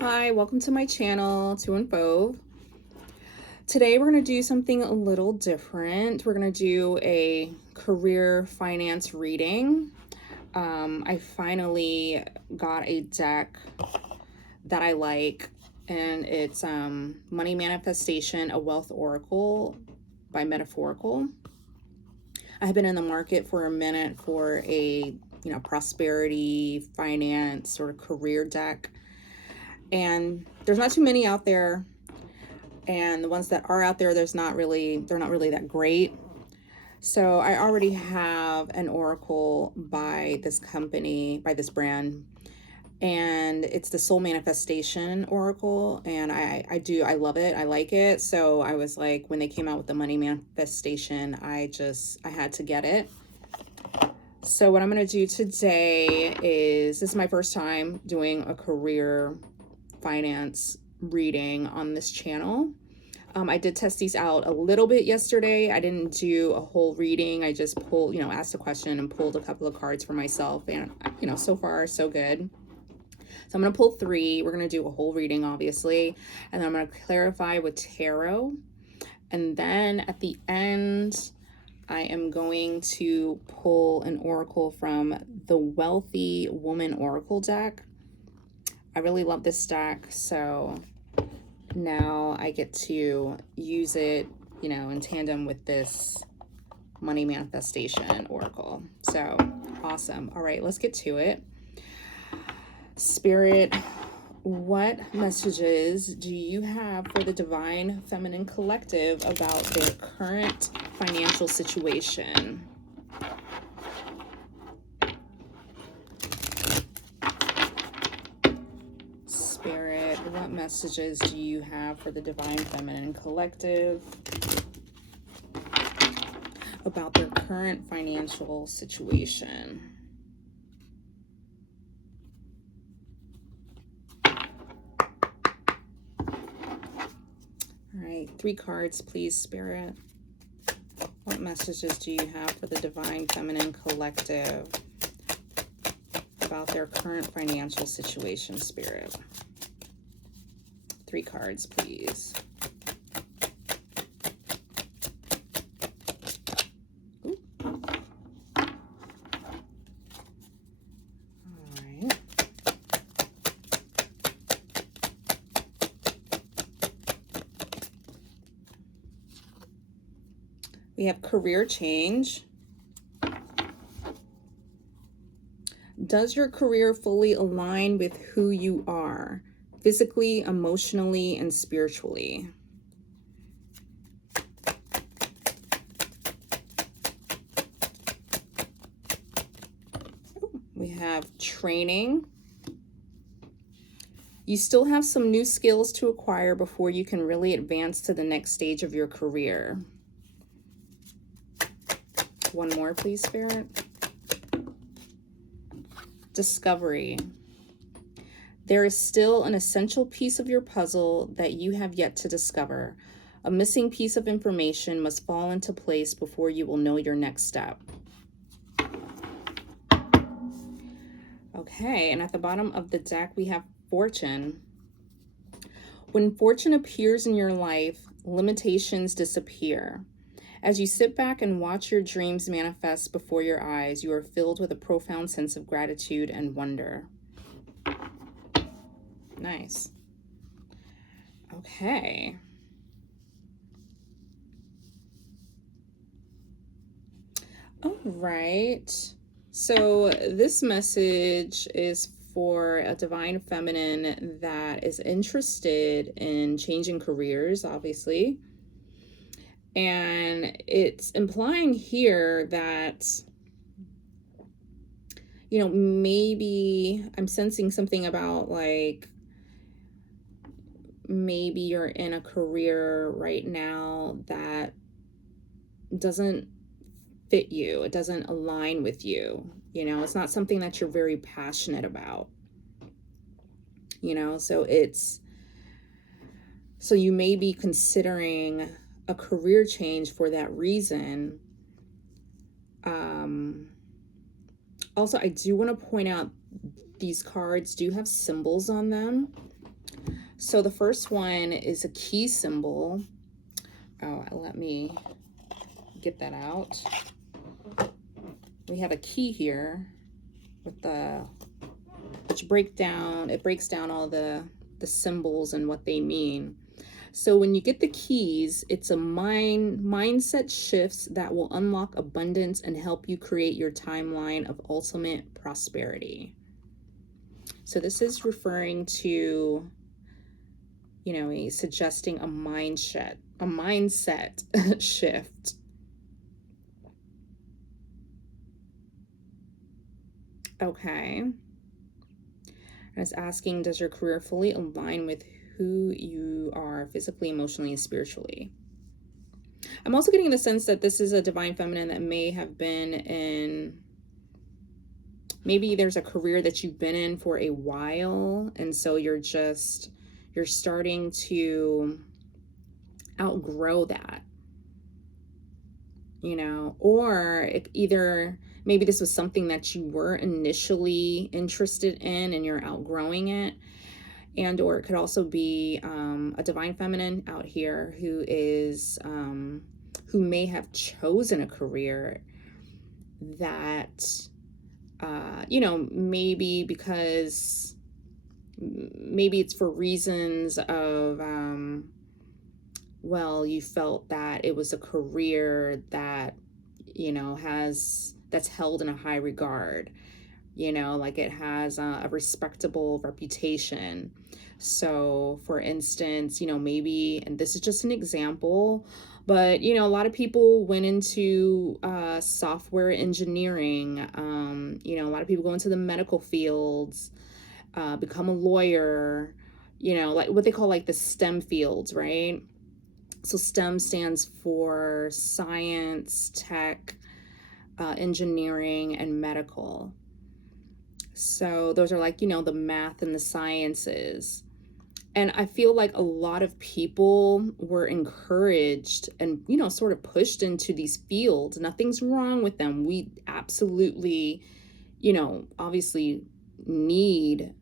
Hi, welcome to my channel, To and Fove. Today we're going to do something a little different. We're going to do a career finance reading. I finally got a deck that I like, and it's Money Manifestation, a Wealth Oracle by Metaphorical. I have been in the market for a minute for a prosperity, finance, sort of career deck. And there's not too many out there, and the ones that are out there, they're not really that great. So I already have an oracle by this company, by this brand, and it's the Soul Manifestation Oracle, and I love it. I like it. So I was like, when they came out with the Money Manifestation, I had to get it. So what I'm going to do today is, this is my first time doing a career finance reading on this channel. I did test these out a little bit yesterday. I didn't do a whole reading. I just pulled, asked a question and pulled a couple of cards for myself, and so far so good. So I'm going to pull 3. We're going to do a whole reading, obviously, and then I'm going to clarify with tarot. And then at the end, I am going to pull an oracle from the Wealthy Woman Oracle deck. I really love this deck, so now I get to use it, in tandem with this Money Manifestation Oracle. So awesome. All right, let's get to it. Spirit, what messages do you have for the Divine Feminine Collective about their current financial situation? Spirit, what messages do you have for the Divine Feminine Collective about their current financial situation? All right, 3 cards, please, Spirit. What messages do you have for the Divine Feminine Collective about their current financial situation, Spirit? 3 cards, please. Ooh. All right. We have career change. Does your career fully align with who you are, physically, emotionally, and spiritually? We have training. You still have some new skills to acquire before you can really advance to the next stage of your career. One more, please, Spirit. Discovery. There is still an essential piece of your puzzle that you have yet to discover. A missing piece of information must fall into place before you will know your next step. Okay, and at the bottom of the deck, we have fortune. When fortune appears in your life, limitations disappear. As you sit back and watch your dreams manifest before your eyes, you are filled with a profound sense of gratitude and wonder. Nice. Okay. All right. So this message is for a divine feminine that is interested in changing careers, obviously. And it's implying here that, maybe I'm sensing something about, like, maybe you're in a career right now that doesn't fit you. It doesn't align with you. It's not something that you're very passionate about. So you may be considering a career change for that reason. Also, I do want to point out these cards do have symbols on them. So the first one is a key symbol. Oh, let me get that out. We have a key here with which breaks down all the symbols and what they mean. So when you get the keys, it's a mindset shifts that will unlock abundance and help you create your timeline of ultimate prosperity. So this is referring to, suggesting a mindset shift. Okay. And it's asking, does your career fully align with who you are physically, emotionally, and spiritually? I'm also getting the sense that this is a divine feminine that may have been in, maybe there's a career that you've been in for a while, and so you're starting to outgrow that, or either maybe this was something that you were initially interested in and you're outgrowing it. And or it could also be a divine feminine out here who may have chosen a career that maybe because maybe it's for reasons of you felt that it was a career that that's held in a high regard, like it has a respectable reputation. So for instance, maybe, and this is just an example, but a lot of people went into software engineering. A lot of people go into the medical fields, become a lawyer, like what they call like the STEM fields, right? So STEM stands for science, tech, engineering, and medical. So those are like, the math and the sciences. And I feel like a lot of people were encouraged and, sort of pushed into these fields. Nothing's wrong with them. We absolutely, obviously need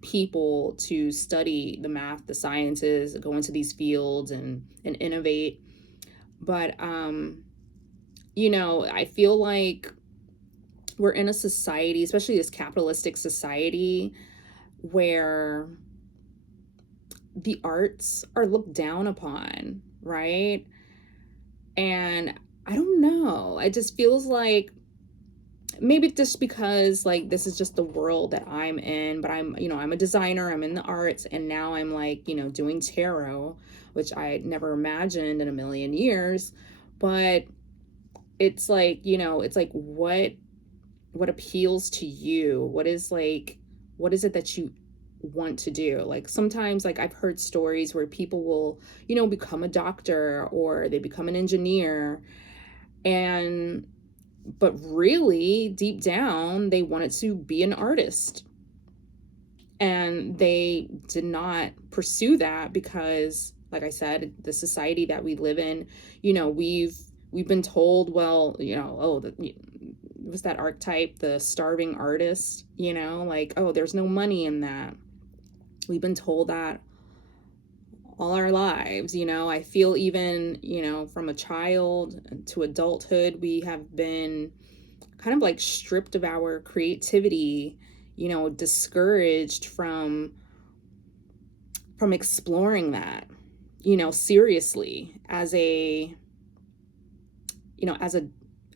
people to study the math, the sciences, go into these fields and innovate. But, I feel like we're in a society, especially this capitalistic society, where the arts are looked down upon, right? And I don't know. It just feels like maybe just because like this is just the world that I'm in, but I'm a designer, I'm in the arts, and now I'm like, doing tarot, which I never imagined in a million years. But it's like, it's like what appeals to you? What is it that you want to do? Like sometimes, like I've heard stories where people will, become a doctor or they become an engineer, but really deep down they wanted to be an artist, and they did not pursue that because, like I said, the society that we live in, we've been told, well, was that archetype, the starving artist, like, oh, there's no money in that. We've been told that all our lives. I feel even, from a child to adulthood, we have been kind of like stripped of our creativity, discouraged from exploring that, seriously as a,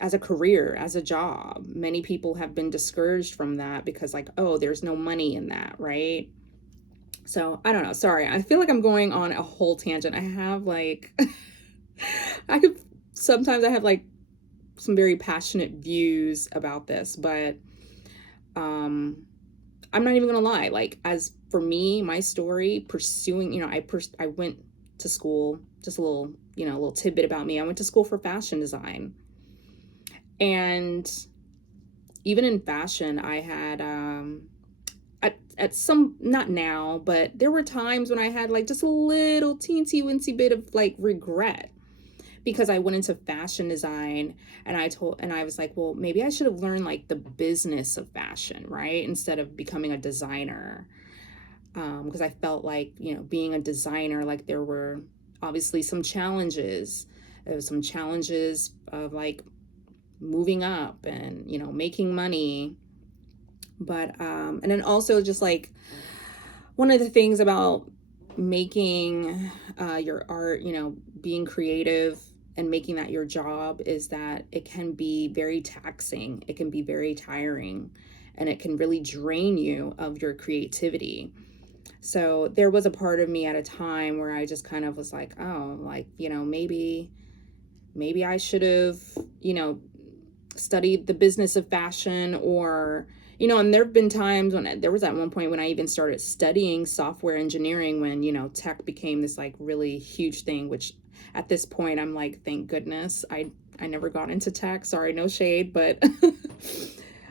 as a career, as a job. Many people have been discouraged from that because like, oh, there's no money in that, right? So I don't know. Sorry. I feel like I'm going on a whole tangent. I have like, sometimes I have like some very passionate views about this, but I'm not even gonna lie. Like, as for me, my story, pursuing, I went to school, just a little, a little tidbit about me. I went to school for fashion design. And even in fashion, I had, at some, not now, but there were times when I had like just a little teensy weensy bit of like regret, because I went into fashion design and I was like, well, maybe I should have learned like the business of fashion, right? Instead of becoming a designer. because I felt like, being a designer, like there were obviously some challenges. There was some challenges of like moving up and, making money. But, and then also just like one of the things about making your art, being creative and making that your job is that it can be very taxing. It can be very tiring, and it can really drain you of your creativity. So there was a part of me at a time where I just kind of was like, oh, like, maybe I should have, studied the business of fashion, or, and there have been times when there was at one point when I even started studying software engineering when, tech became this like really huge thing, which at this point I'm like, thank goodness I never got into tech. Sorry, no shade, but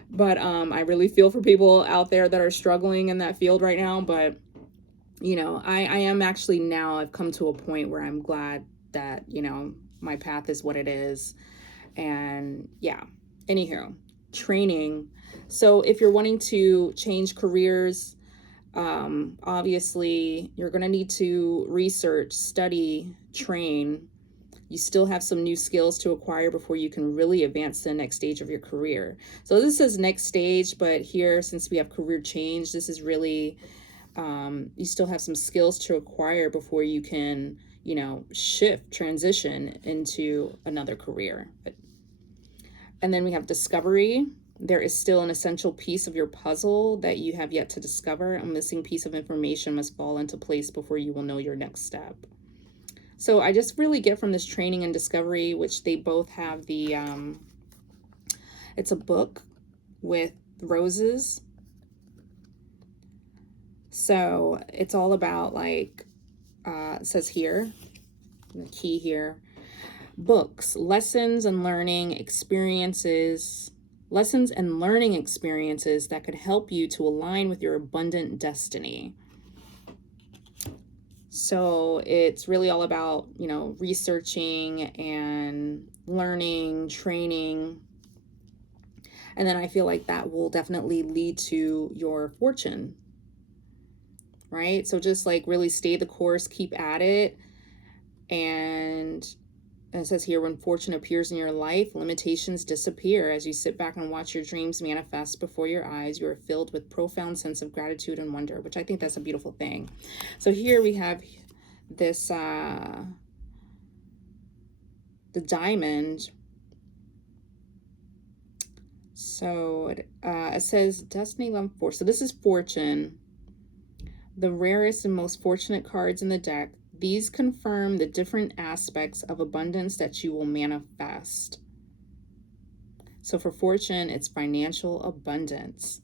but I really feel for people out there that are struggling in that field right now. But I am actually now, I've come to a point where I'm glad that, my path is what it is. And yeah, anywho, training. So if you're wanting to change careers, obviously you're going to need to research, study, train. You still have some new skills to acquire before you can really advance to the next stage of your career. So this says next stage, but here, since we have career change, this is really, you still have some skills to acquire before you can, transition into another career. And then we have discovery. There is still an essential piece of your puzzle that you have yet to discover. A missing piece of information must fall into place before you will know your next step. So I just really get from this training and discovery, which they both have the, it's a book with roses. So it's all about like, it says here, the key here, books, lessons and learning experiences that could help you to align with your abundant destiny. So it's really all about, researching and learning, training. And then I feel like that will definitely lead to your fortune, right? So just like really stay the course, keep at it. And it says here, when fortune appears in your life, limitations disappear. As you sit back and watch your dreams manifest before your eyes, you are filled with profound sense of gratitude and wonder, which I think that's a beautiful thing. So here we have this, the diamond. So it says Destiny Love Force. So this is Fortune, the rarest and most fortunate cards in the deck. These confirm the different aspects of abundance that you will manifest. So for fortune, it's financial abundance.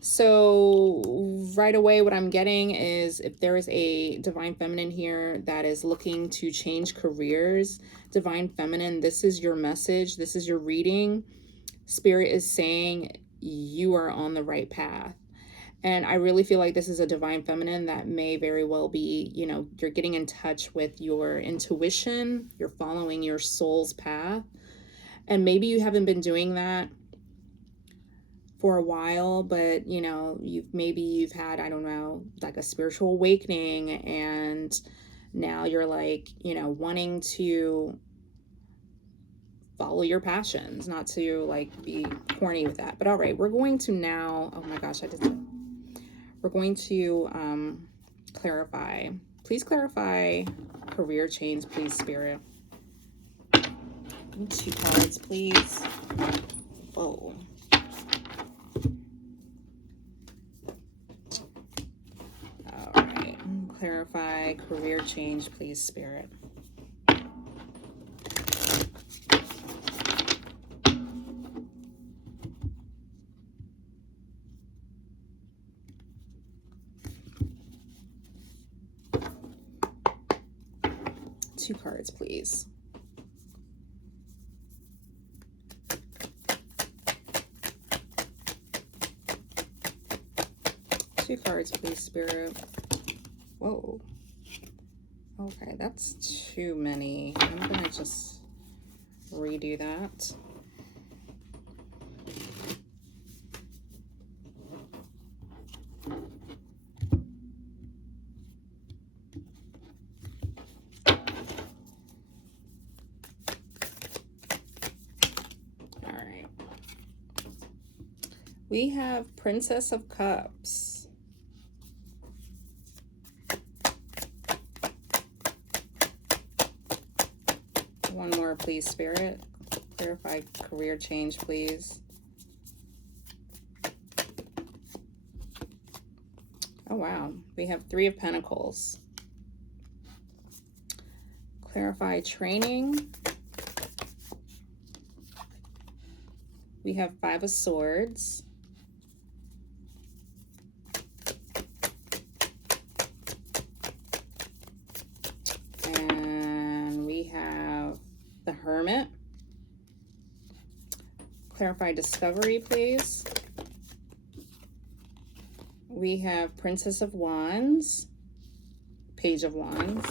So right away, what I'm getting is if there is a divine feminine here that is looking to change careers, divine feminine, this is your message. This is your reading. Spirit is saying you are on the right path. And I really feel like this is a divine feminine that may very well be, you're getting in touch with your intuition, you're following your soul's path. And maybe you haven't been doing that for a while, but you've had, I don't know, like a spiritual awakening, and now you're like, wanting to follow your passions, not to like be corny with that. But all right, we're going to now, oh my gosh, we're going to clarify. Please clarify career change, please, Spirit. 2 cards, please. Whoa. All right. Clarify career change, please, Spirit. Two cards, please. Two cards, please, Spirit. Whoa. Okay, that's too many. I'm gonna just redo that. We have Princess of Cups. One more, please, Spirit. Clarify career change, please. Oh, wow. We have Three of Pentacles. Clarify training. We have Five of Swords. And we have the Hermit. Clarify discovery, please. We have Princess of Wands, Page of Wands.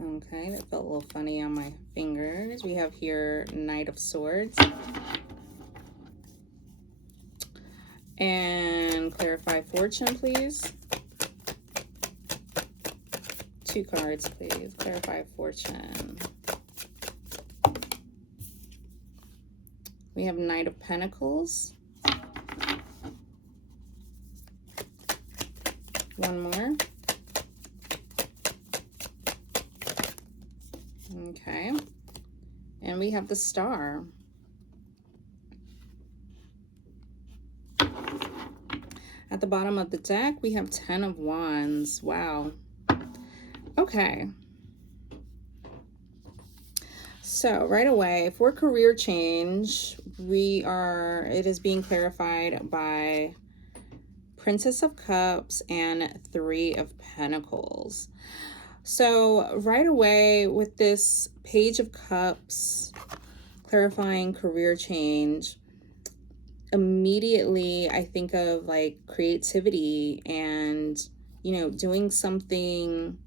Okay, that felt a little funny on my fingers. We have here Knight of Swords. And clarify fortune, please. Two cards, please. Clarify fortune. We have Knight of Pentacles. One more. Okay. And we have the Star. At the bottom of the deck, we have 10 of Wands. Wow. Okay. So right away, for career change, it is being clarified by Princess of Cups and Three of Pentacles. So right away with this Page of Cups, clarifying career change, immediately I think of like creativity and, you know, doing something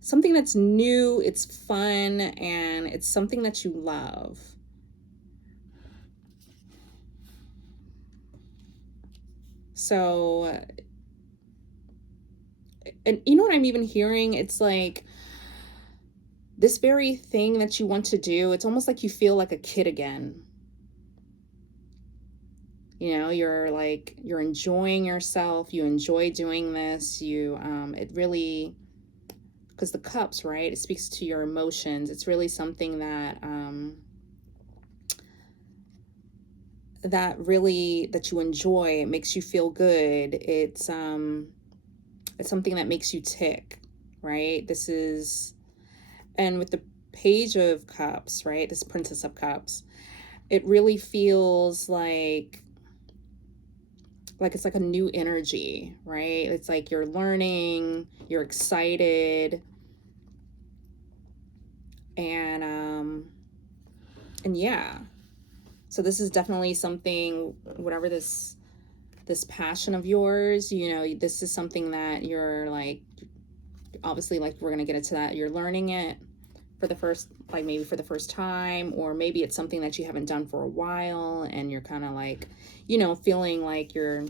that's new, it's fun, and it's something that you love. So, and you know what I'm even hearing? It's like this very thing that you want to do, it's almost like you feel like a kid again. You know, you're enjoying yourself, you enjoy doing this, it really, because the cups, right, it speaks to your emotions. It's really something that that you enjoy. It makes you feel good. It's something that makes you tick, right? And with the Page of Cups, right, this Princess of Cups, it really feels like it's like a new energy, right? It's like you're learning, you're excited, and yeah. So this is definitely something, whatever this passion of yours, you know, this is something that you're like, obviously, like we're gonna get into that, you're learning it for the first, like maybe for the first time, or maybe it's something that you haven't done for a while and you're kind of like, you know, feeling like you're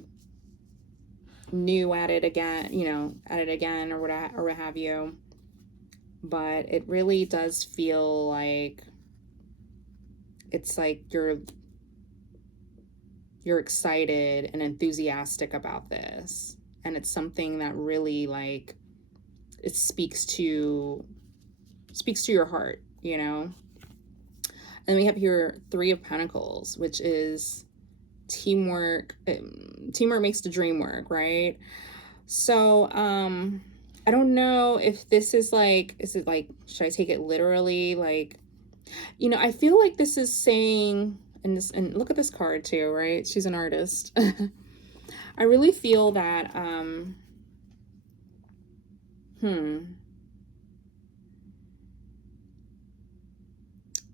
new at it again, you know, or what have you. But it really does feel like it's like you're excited and enthusiastic about this, and it's something that really, like, it speaks to your heart, you know. And we have here Three of Pentacles, which is teamwork. Teamwork makes the dream work, right? So I don't know if this is like, should I take it literally? Like, you know, I feel like this is saying, and look at this card too, right? She's an artist. I really feel that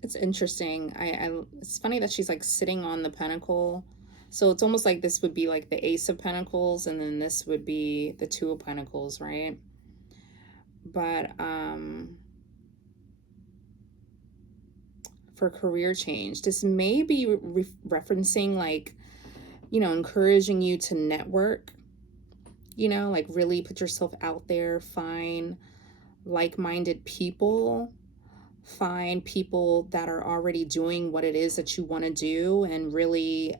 it's interesting. It's funny that she's like sitting on the pentacle. So it's almost like this would be like the Ace of Pentacles, and then this would be the Two of Pentacles, right? But for career change, this may be referencing, like, you know, encouraging you to network, you know, like really put yourself out there, find like-minded people. Find people that are already doing what it is that you want to do, and really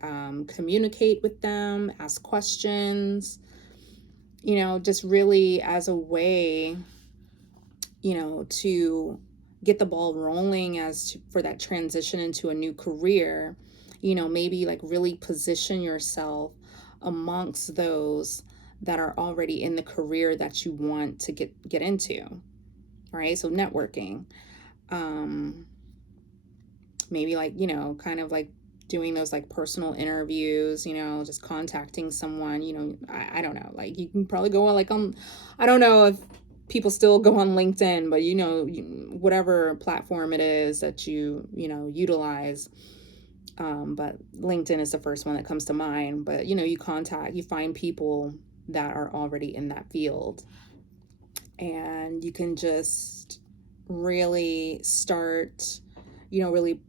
communicate with them, ask questions, just really as a way, to get the ball rolling for that transition into a new career. Maybe like really position yourself amongst those that are already in the career that you want to get into. Right? So networking. Um, Maybe like, kind of like doing those like personal interviews, just contacting someone, I don't know, like you can probably go on like I don't know if people still go on LinkedIn, but whatever platform it is that utilize. But LinkedIn is the first one that comes to mind. But you find people that are already in that field, and you can just really start, really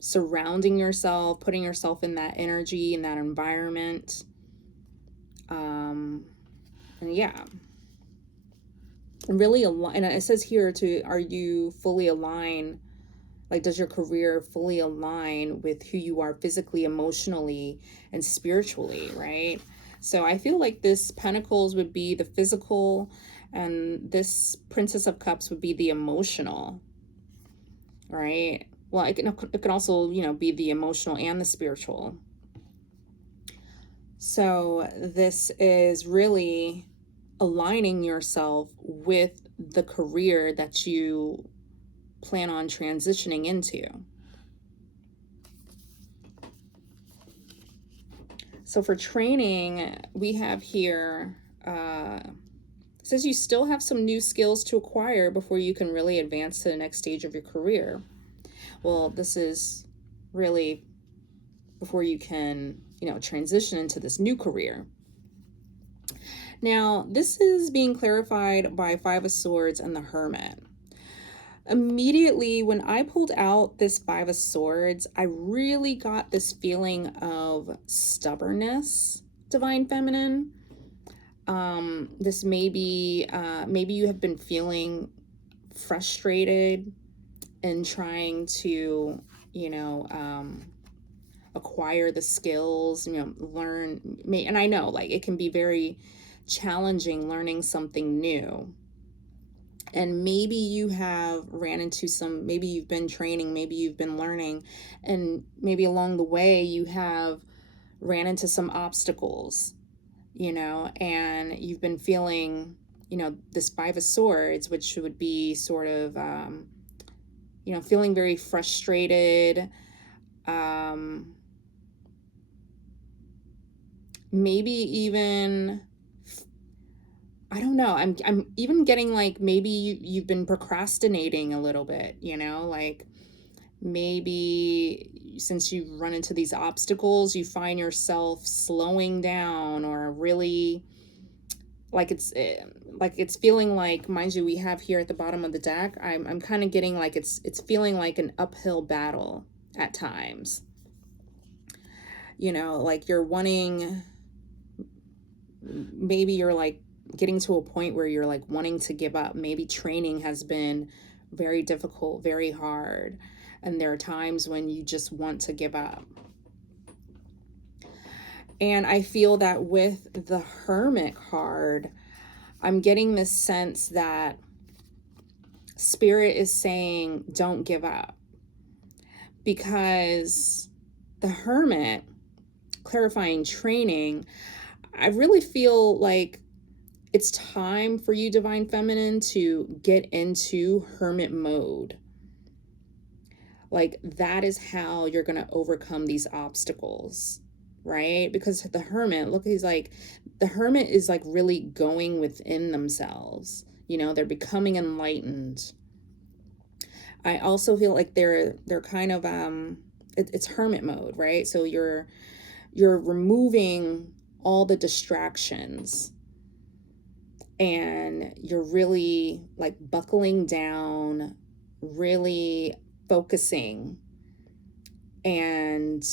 surrounding yourself, putting yourself in that energy, in that environment. And yeah, and really align. And it says here are you fully aligned? Like, does your career fully align with who you are physically, emotionally, and spiritually, right? So I feel like this Pentacles would be the physical, and this Princess of Cups would be the emotional, right? Well, it can also, be the emotional and the spiritual. So this is really aligning yourself with the career that you plan on transitioning into. So for training, we have here, it says you still have some new skills to acquire before you can really advance to the next stage of your career. Well, this is really before you can, transition into this new career. Now, this is being clarified by Five of Swords and the Hermit. Immediately, when I pulled out this Five of Swords, I really got this feeling of stubbornness, Divine Feminine. This maybe you have been feeling frustrated in trying to, acquire the skills, learn. And I know, like, it can be very challenging learning something new. And maybe you have maybe you've been training, maybe you've been learning, and maybe along the way you have ran into some obstacles, and you've been feeling, this Five of Swords, which would be sort of, feeling very frustrated. Maybe even, I don't know. I'm even getting like maybe you've been procrastinating a little bit, like maybe since you've run into these obstacles, you find yourself slowing down, or really like it's feeling like, mind you, we have here at the bottom of the deck, I'm kind of getting like it's feeling like an uphill battle at times. Like you're wanting, maybe you're like getting to a point where you're like wanting to give up. Maybe training has been very difficult, very hard, and there are times when you just want to give up. And I feel that with the Hermit card, I'm getting this sense that Spirit is saying don't give up, because the Hermit, clarifying training, I really feel like it's time for you, Divine Feminine, to get into Hermit mode. Like, that is how you're going to overcome these obstacles, right? Because the Hermit, look, the Hermit is like really going within themselves. They're becoming enlightened. I also feel like they're kind of, it's Hermit mode, right? So you're removing all the distractions, and you're really like buckling down, really focusing, and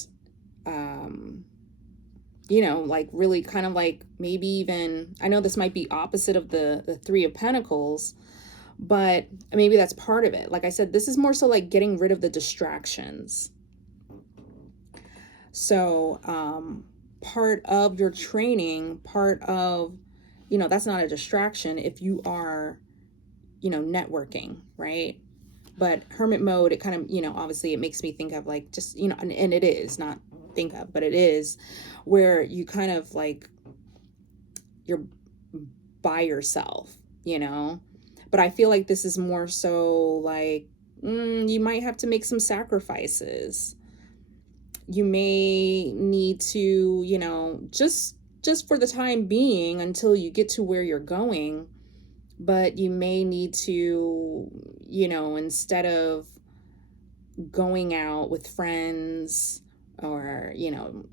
like really kind of like maybe even, I know this might be opposite of the Three of Pentacles, but maybe that's part of it. Like I said, this is more so like getting rid of the distractions. So part of your training, part of, that's not a distraction if you are, networking, right? But hermit mode, it kind of, obviously it makes me think of like just, and it is not think of, but it is where you kind of like, you're by yourself, but I feel like this is more so like, you might have to make some sacrifices. You may need to, just for the time being until you get to where you're going, but you may need to, instead of going out with friends or,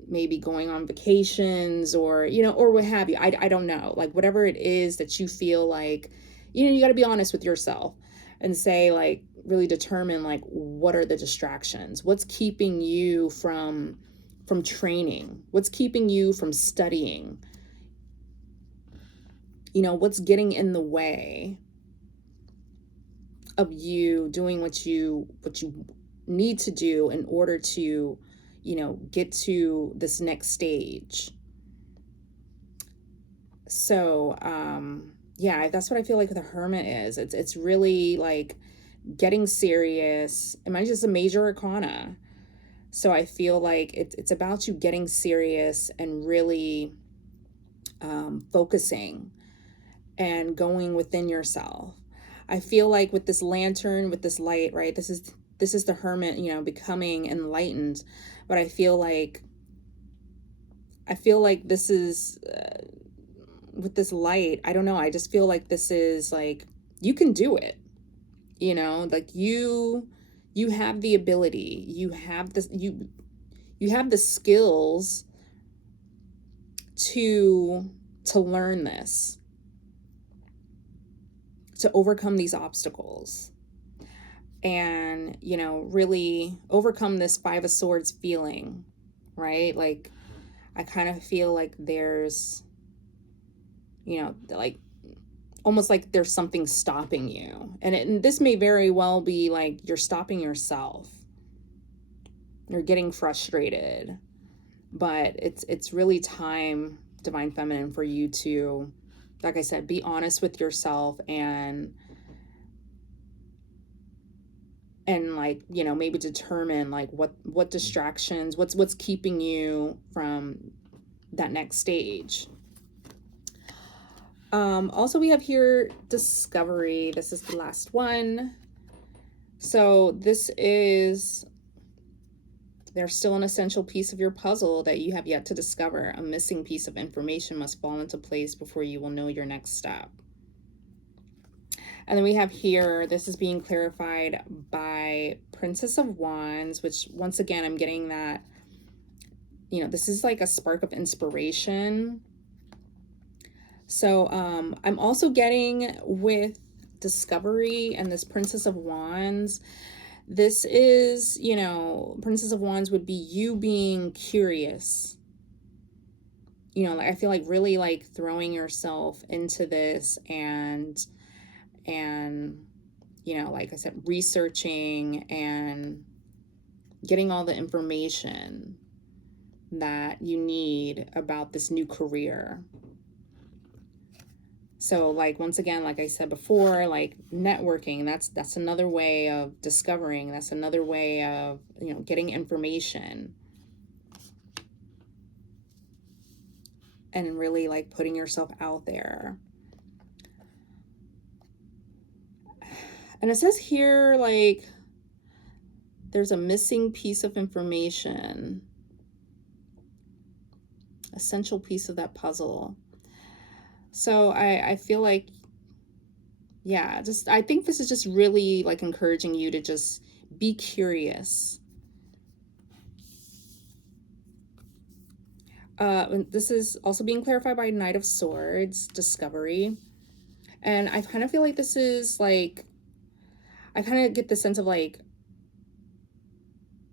maybe going on vacations or, or what have you. I don't know, like whatever it is that you feel like, you got to be honest with yourself and say like, really determine like, what are the distractions? What's keeping you from training? What's keeping you from studying? What's getting in the way of you doing what you need to do in order to, get to this next stage. So, yeah, that's what I feel like the hermit is. It's really like getting serious. And mine's just a major arcana. So I feel like it's about you getting serious and really focusing and going within yourself. I feel like with this lantern, with this light, right? This is the hermit, becoming enlightened. But I feel like this is with this light. I don't know. I just feel like this is like, you can do it. Like you have the ability. You have this. You have the skills to learn this, to overcome these obstacles and, really overcome this Five of Swords feeling, right? Like, I kind of feel like there's, like almost like there's something stopping you. And this may very well be like you're stopping yourself. You're getting frustrated. But it's really time, Divine Feminine, for you to, like I said, be honest with yourself and like, maybe determine like what distractions, what's keeping you from that next stage. Also we have here discovery. This is the last one. So this is, there's still an essential piece of your puzzle that you have yet to discover. A missing piece of information must fall into place before you will know your next step. And then we have here, this is being clarified by Princess of Wands, which once again, I'm getting that, this is like a spark of inspiration. So I'm also getting with discovery and this Princess of Wands, this is, Princess of Wands would be you being curious. Like I feel like really like throwing yourself into this and like I said, researching and getting all the information that you need about this new career. So like, once again, like I said before, like networking, that's another way of discovering. That's another way of, getting information and really like putting yourself out there. And it says here, like, there's a missing piece of information, essential piece of that puzzle. So I feel like, yeah, I think this is just really like encouraging you to just be curious. This is also being clarified by Knight of Swords, discovery. And I kind of feel like this is like, I kind of get the sense of like,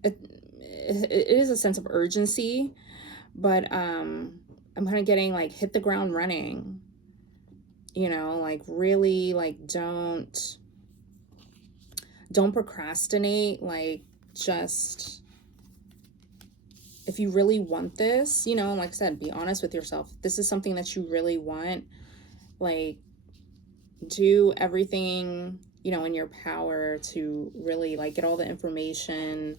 it is a sense of urgency, but I'm kind of getting like, hit the ground running. Like really like don't Don't procrastinate. Like, just, if you really want this, like I said, be honest with yourself. This is something that you really want. Like, do everything, in your power to really, like, get all the information,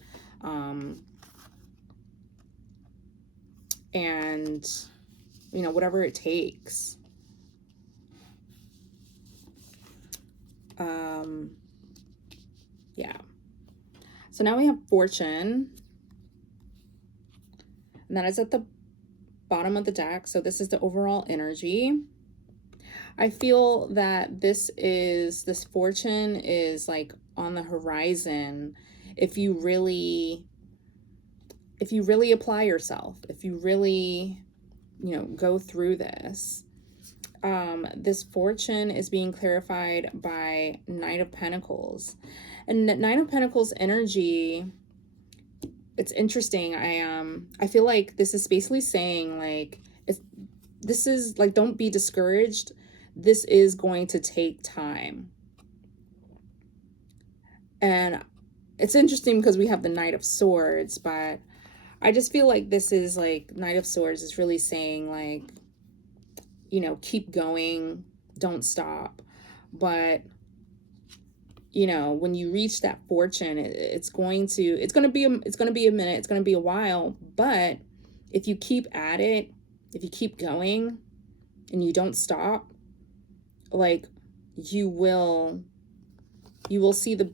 and, whatever it takes. Yeah. So now we have fortune, and that is at the bottom of the deck. So this is the overall energy. I feel that this fortune is like on the horizon if you really apply yourself, if you really, go through this. This fortune is being clarified by Knight of Pentacles. And Knight of Pentacles energy, it's interesting. I feel like this is basically saying, like, this is like, don't be discouraged. This is going to take time. And it's interesting because we have the Knight of Swords, but I just feel like this is like, Knight of Swords is really saying, like, keep going, don't stop. But, when you reach that fortune, it's going to be a minute, it's going to be a while. But if you keep at it, if you keep going and you don't stop, like, you will see the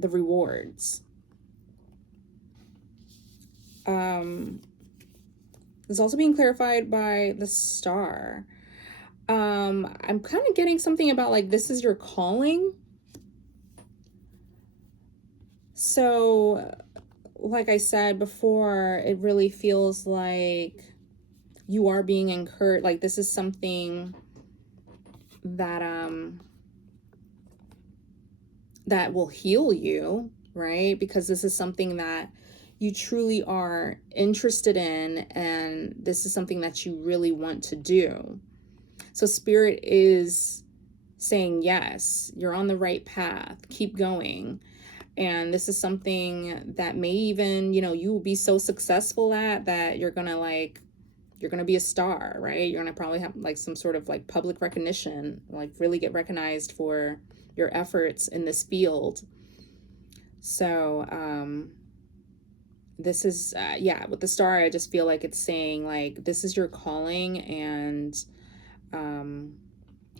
rewards. It's also being clarified by the Star. I'm kind of getting something about, like, this is your calling. So, like I said before, it really feels like you are being encouraged. Like, this is something that that will heal you, right? Because this is something that you truly are interested in, and this is something that you really want to do. So Spirit is saying, yes, you're on the right path, keep going. And this is something that may even, you will be so successful at that you're gonna be a star, right? You're gonna probably have like some sort of like public recognition, like really get recognized for your efforts in this field. So this is with the Star, I just feel like it's saying, like, this is your calling, and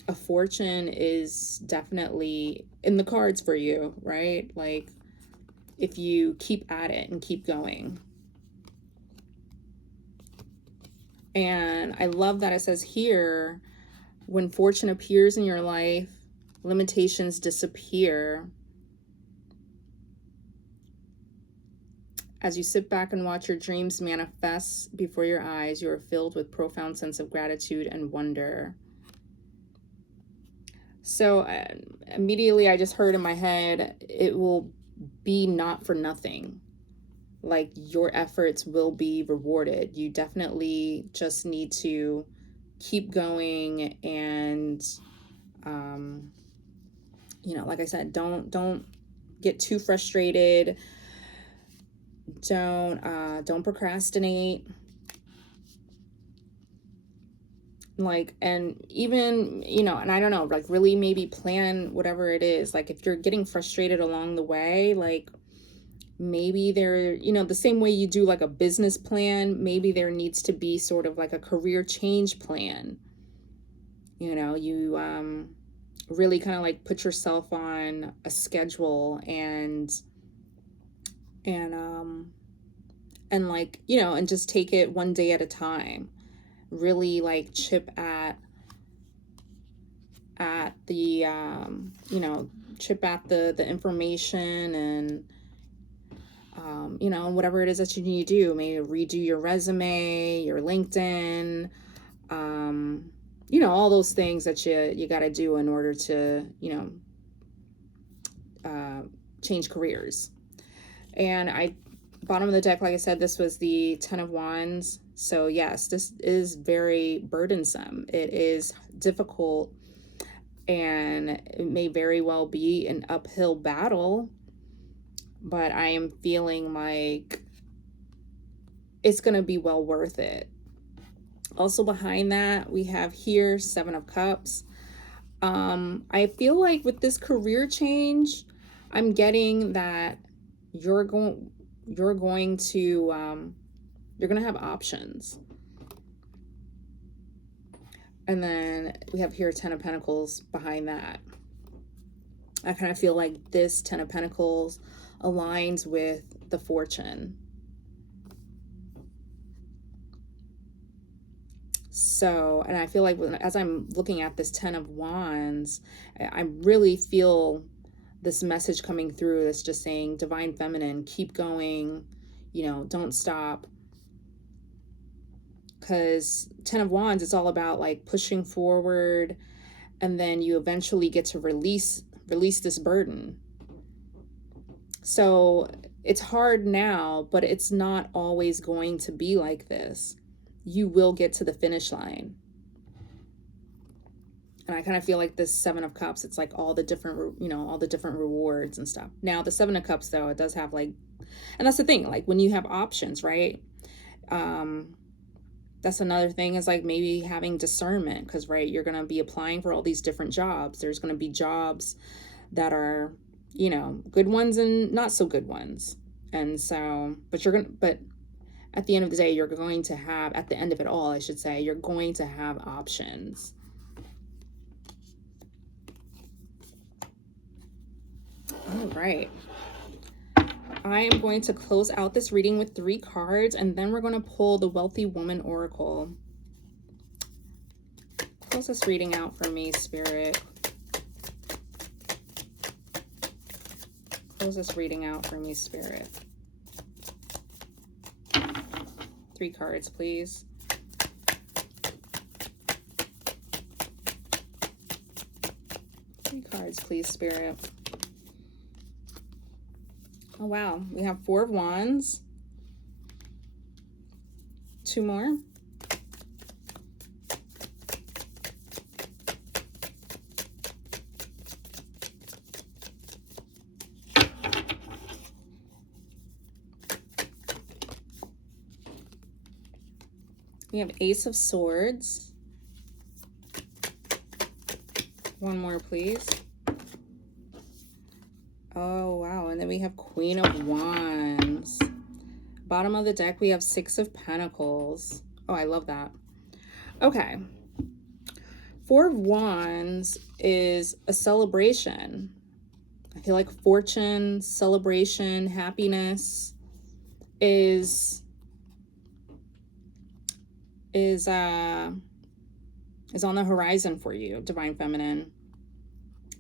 a fortune is definitely in the cards for you, right? Like, if you keep at it and keep going. And I love that it says here, when fortune appears in your life, limitations disappear. As you sit back and watch your dreams manifest before your eyes, you are filled with profound sense of gratitude and wonder. So immediately I just heard in my head, it will be not for nothing. Like, your efforts will be rewarded. You definitely just need to keep going, and like I said, don't get too frustrated. Don't procrastinate. Like, and even, and I don't know, like, really maybe plan whatever it is. Like, if you're getting frustrated along the way, like, maybe there, the same way you do like a business plan, maybe there needs to be sort of like a career change plan. You really kind of like put yourself on a schedule, and like, and just take it one day at a time. Really like chip at the the information, and whatever it is that you need to do. Maybe redo your resume, your LinkedIn, all those things that you got to do in order to change careers. And bottom of the deck, like I said, this was the 10 of Wands. So yes, this is very burdensome. It is difficult. and it may very well be an uphill battle, but I am feeling like it's going to be well worth it. Also behind that, we have here 7 of Cups. I feel like with this career change, I'm getting that you're going to you're going to have options. And then we have here 10 of Pentacles behind that. I kind of feel like this 10 of Pentacles aligns with the Fortune. So, and I feel like as I'm looking at this 10 of Wands, I really feel this message coming through that's just saying, Divine Feminine, keep going, you know, don't stop. Because 10 of Wands, it's all about like pushing forward, and then you eventually get to release this burden. So it's hard now, but it's not always going to be like this. You will get to the finish line. And I kind of feel like this 7 of Cups, it's like all the different, you know, all the different rewards and stuff. Now the 7 of Cups, though, it does have like, and that's the thing, like when you have options, right? That's another thing, is like maybe having discernment, because, right, you're going to be applying for all these different jobs. There's going to be jobs that are, you know, good ones and not so good ones. And so, but at the end of the day, you're going to have, at the end of it all, I should say, you're going to have options. All right. I am going to close out this reading with 3 cards, and then we're going to pull the Wealthy Woman Oracle. Close this reading out for me, Spirit. Close this reading out for me, Spirit. 3 cards, please. Three cards, please, Spirit. Oh, wow. We have 4 of Wands. 2 more. We have Ace of Swords. 1 more, please. Oh, wow. And then we have Queen of Wands. Bottom of the deck, we have 6 of Pentacles. Oh, I love that. Okay. 4 of Wands is a celebration. I feel like fortune, celebration, happiness is on the horizon for you, Divine Feminine.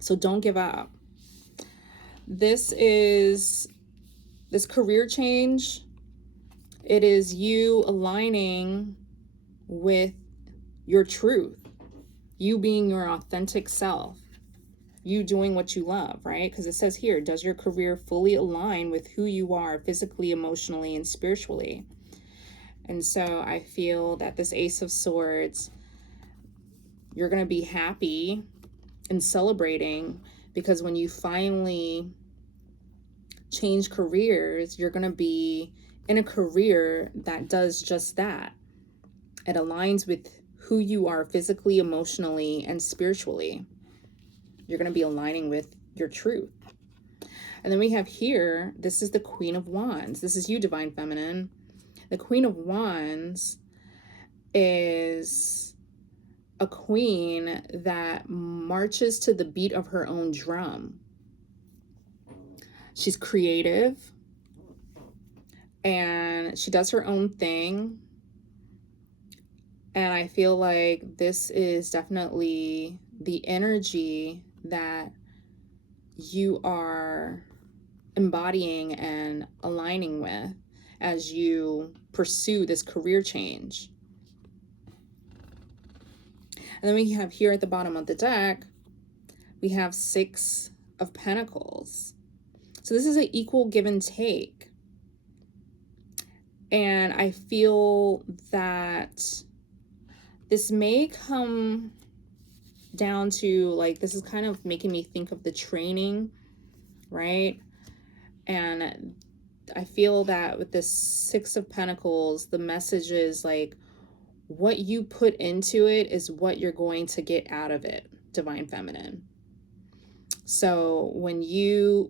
So don't give up. This career change, it is you aligning with your truth, you being your authentic self, you doing what you love, right? Because it says here, does your career fully align with who you are physically, emotionally, and spiritually? And so I feel that this Ace of Swords, you're going to be happy and celebrating, because when you finally change careers, you're going to be in a career that does just that. It aligns with who you are physically, emotionally, and spiritually. You're going to be aligning with your truth. And then we have here, this is the Queen of Wands. This is you, Divine Feminine. The Queen of Wands is a queen that marches to the beat of her own drum. She's creative and she does her own thing. And I feel like this is definitely the energy that you are embodying and aligning with as you pursue this career change. And then we have here at the bottom of the deck, we have 6 of Pentacles. So this is an equal give and take. And I feel that this may come down to like, this is kind of making me think of the training, right? And I feel that with the Six of Pentacles, the message is like, what you put into it is what you're going to get out of it, Divine Feminine. So when you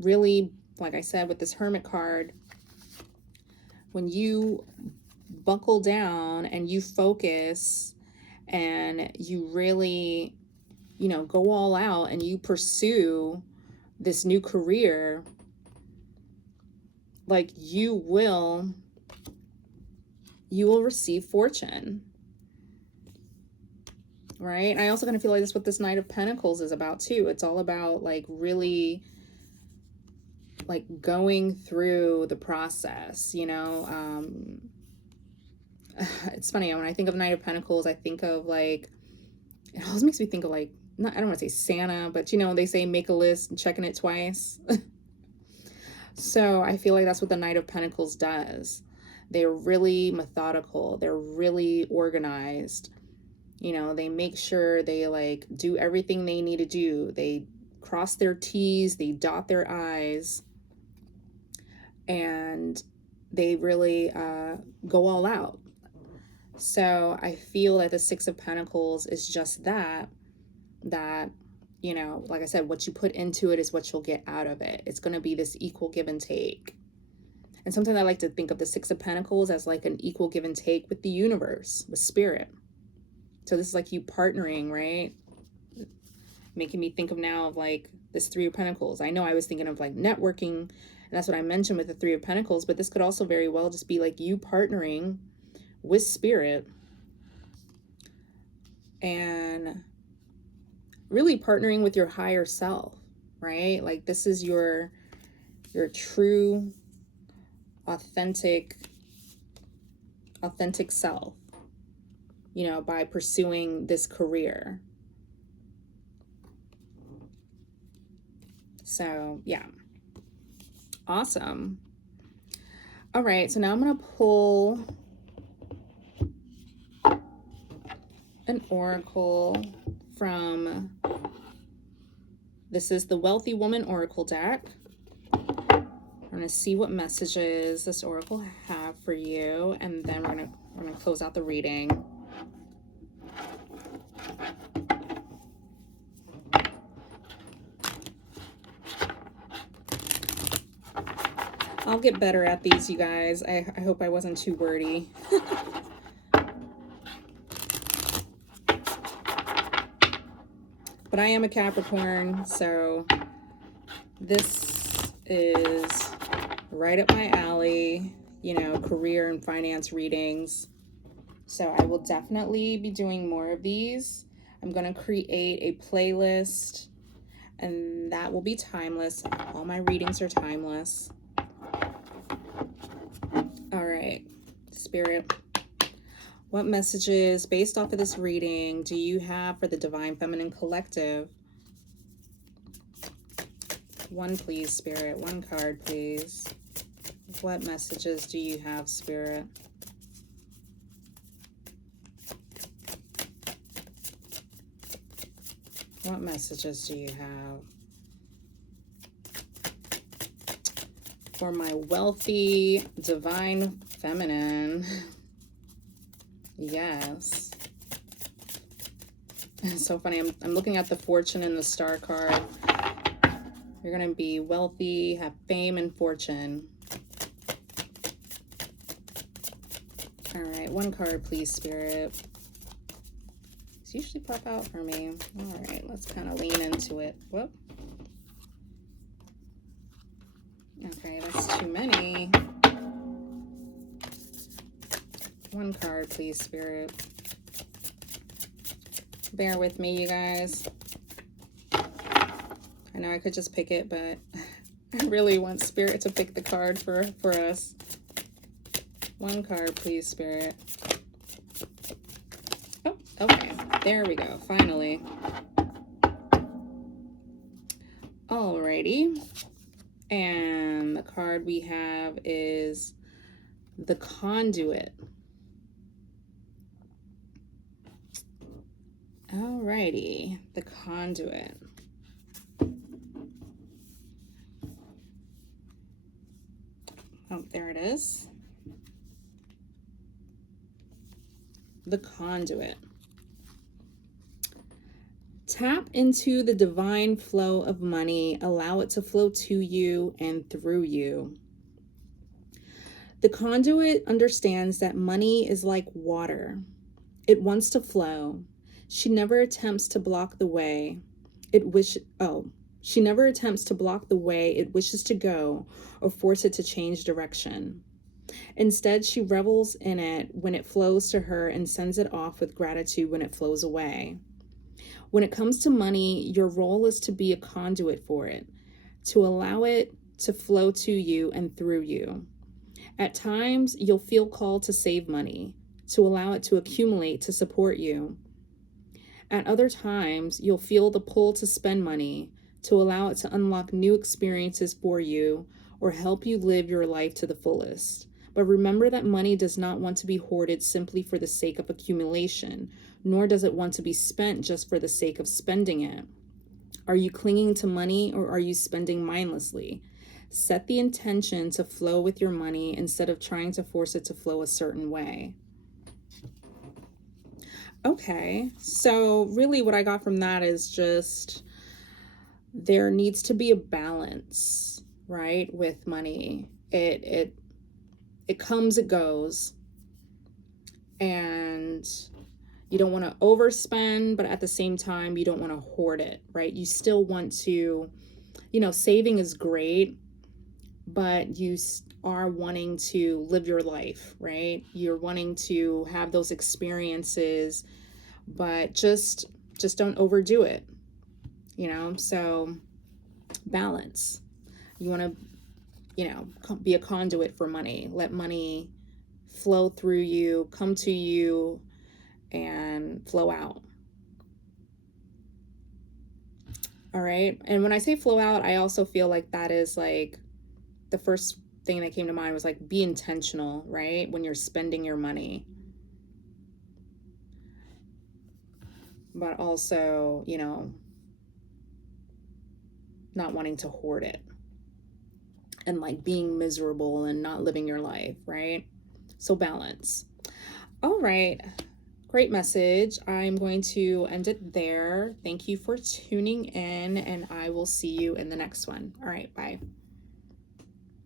really, like I said, with this Hermit card, when you buckle down and you focus and you really, you know, go all out and you pursue this new career, like you will receive fortune, right? And I also kind of feel like that's what this Knight of Pentacles is about too. It's all about like really like going through the process, you know. It's funny, when I think of Knight of Pentacles, I think of like, it always makes me think of like, not, I don't want to say Santa, but you know, they say make a list and checking it twice. So I feel like that's what the Knight of Pentacles does. They're really methodical. They're really organized. You know, they make sure they like do everything they need to do. They cross their T's, they dot their I's, and they really go all out. So I feel that the Six of Pentacles is just that, you know, like I said, what you put into it is what you'll get out of it. It's going to be this equal give and take. And sometimes I like to think of the Six of Pentacles as like an equal give and take with the universe, with spirit. So this is like you partnering, right? Making me think of now of like this Three of Pentacles. I know I was thinking of like networking, and that's what I mentioned with the Three of Pentacles, but this could also very well just be like you partnering with spirit and really partnering with your higher self, right? Like this is your true, authentic self, you know, by pursuing this career. So yeah, awesome. All right, so now I'm gonna pull an oracle from, this is the Wealthy Woman Oracle deck. I'm gonna see what messages this oracle have for you, and then we're gonna close out the reading. I'll get better at these, you guys. I hope I wasn't too wordy. But I am a Capricorn, so this is right up my alley, you know, career and finance readings. So I will definitely be doing more of these. I'm going to create a playlist, and that will be timeless. All my readings are timeless. All right, Spirit, what messages based off of this reading do you have for the Divine Feminine Collective? One, please, Spirit. One card, please. What messages do you have, Spirit? What messages do you have for my wealthy Divine Feminine? Yes. It's so funny. I'm looking at the Fortune and the Star card. You're going to be wealthy, have fame and fortune. All right, one card, please, Spirit. These usually pop out for me. All right, let's kind of lean into it. Whoop. Okay, that's too many. One card, please, Spirit. Bear with me, you guys. I know I could just pick it, but I really want Spirit to pick the card for us. One card, please, Spirit. Oh, okay. There we go. Finally. Alrighty. And the card we have is the Conduit. Alrighty, the conduit. Oh, there it is. The conduit. Tap into the divine flow of money. Allow it to flow to you and through you. The conduit understands that money is like water. It wants to flow. She never attempts to block the way. She never attempts to block the way it wishes to go or force it to change direction. Instead, she revels in it when it flows to her and sends it off with gratitude when it flows away. When it comes to money, your role is to be a conduit for it, to allow it to flow to you and through you. At times, you'll feel called to save money, to allow it to accumulate to support you. At other times, you'll feel the pull to spend money, to allow it to unlock new experiences for you or help you live your life to the fullest. But remember that money does not want to be hoarded simply for the sake of accumulation, nor does it want to be spent just for the sake of spending it. Are you clinging to money or are you spending mindlessly? Set the intention to flow with your money instead of trying to force it to flow a certain way. Okay, so really what I got from that is just there needs to be a balance, right, with money. It comes, it goes, and you don't want to overspend, but at the same time, you don't want to hoard it, right? You still want to, saving is great, but you are wanting to live your life, right? You're wanting to have those experiences, but just don't overdo it, so balance. You want to, be a conduit for money. Let money flow through you, come to you, and flow out. All right. And when I say flow out, I also feel like that is like the first thing that came to mind was like be intentional, right? When you're spending your money. But also, not wanting to hoard it and like being miserable and not living your life, right? So balance. All right. Great message. I'm going to end it there. Thank you for tuning in, and I will see you in the next one. All right. Bye.